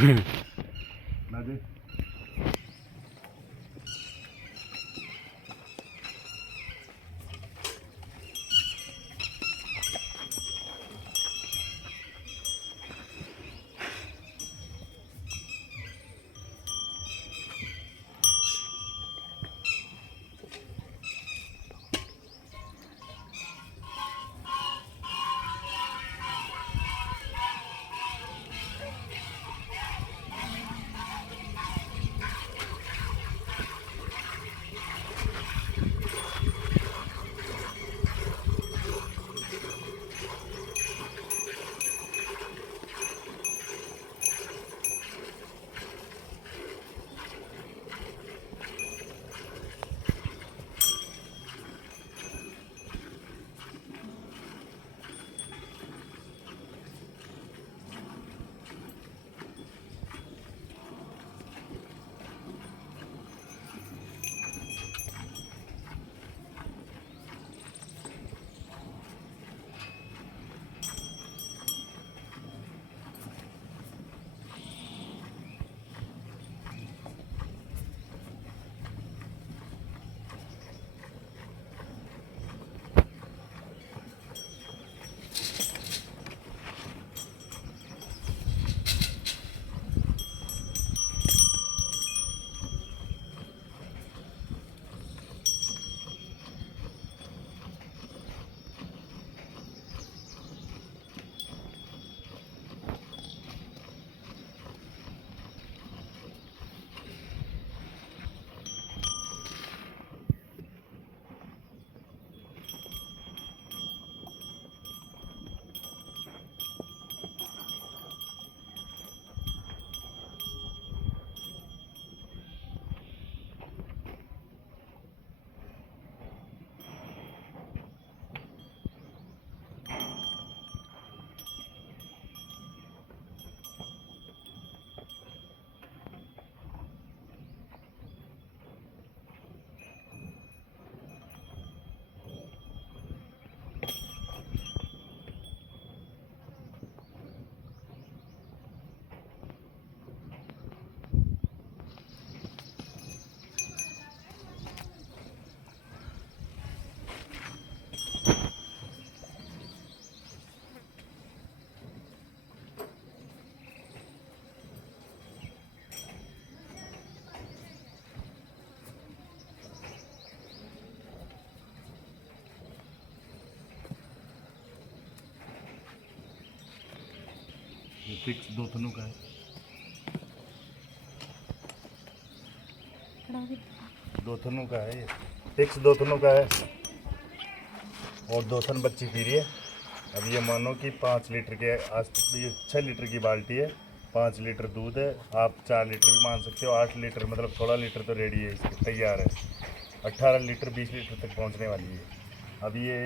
ना दे। फिक्स 2 थनों का है। 2 थनों का है ये, फिक्स 2 थनों का है और 2 थन बच्ची पी रही है। अब ये मानो कि 5 लीटर के ये 6 लीटर की बाल्टी है, 5 लीटर दूध है। आप 4 लीटर भी मान सकते हो। 8 लीटर मतलब 16 लीटर तो रेडी है, इसके तैयार है। 18 लीटर 20 लीटर तक पहुंचने वाली है। अब ये